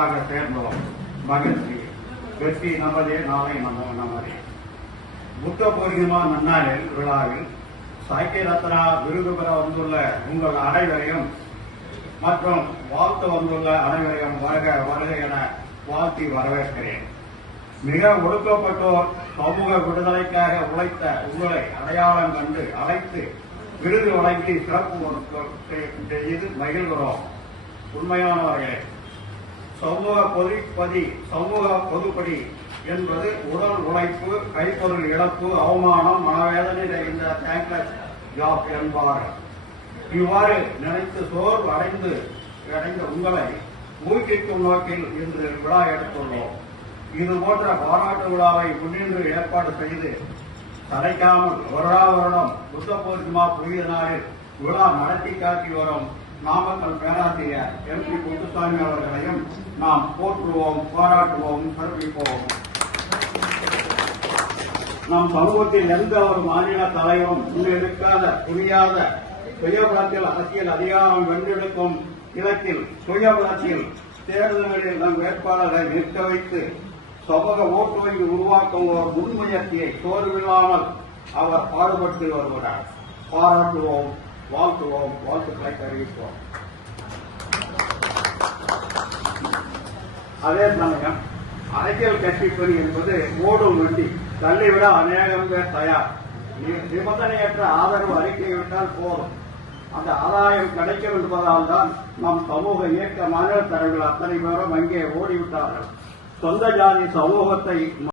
ஒன்றாக சேர்ந்தோம். மகிழ்ச்சி. வெற்றி நமதே, நாளை நமதே. புத்த பூர்ணிமா நன்னாளில் விழாவில் சாகித்ய ரத்னா விருது பெற வந்துள்ள உங்கள் அனைவரையும் மற்றும் வாழ்த்து வந்துள்ள அனைவரையும் வருக வருக என வாழ்த்தி வரவேற்கிறேன். மிக ஒடுக்கப்பட்டோர் சமூக விடுதலைக்காக உழைத்த உங்களை அடையாளம் கண்டு அழைத்து விருது வழங்கி சிறப்பு செய்து மகிழ்கிறோம். உண்மையானவர்களே, சமூக பொதுப்படி என்பது உடல் உழைப்பு, கைப்பொருள் இழப்பு, அவமானம், மனவேதனை இந்த தேங்க்லெஸ் ஜாப் என்பார்கள். இவ்வாறு நினைத்து சோர்வு அடைந்த உங்களை ஊக்குவிக்கும் நோக்கில் இன்று விழா எடுத்துள்ளோம். இதுபோன்ற பாராட்டு விழாவை முன்னின்று ஏற்பாடு செய்து தடைக்காமல் வருடம் புத்த பூர்ணிமா புனித நாளில் விழா நடத்தி காட்டி வரும் நாமக்கல் பேராசிரியர் MP குப்புசாமி அவர்களையும் நாம் போற்றுவோம், பாராட்டுவோம், சிறப்பிப்போம். நம் சமூகத்தில் எந்த ஒரு மாநில தலைவரும் முன்னெடுக்காத புரியாத சுயபலத்தில் அரசியல் அதிகாரம் வென்றெடுக்கும் இலக்கில் சுயபலத்தில் தேர்தல்களில் நம் வேட்பாளர்களை நிற்க வைத்து சமூக ஓட்டு வங்கி உருவாக்கும் ஒரு முன்முயற்சியை சோர்வில்லாமல் அவர் பாடுபட்டு வருகிறார். பாராட்டுவோம், வாழ்த்துவோம், வாழ்த்துக்களை தெரிவிப்போம். அதே சமயம் அரசியல் கட்சி பணி என்பது ஓடும் வண்டி, தள்ளிவிட அநேகம் பேர் தயார். நிபந்தனையற்ற ஆதரவு அறிக்கைவிட்டால் போதும், அந்த ஆதாயம் கிடைக்கும் என்பதால் தான் நம் சமூக இயக்க மாநில தலைவர்கள் அத்தனை பேரும் அங்கே ஓடிவிட்டார்கள். சொந்த ஜாதி சமூகத்தை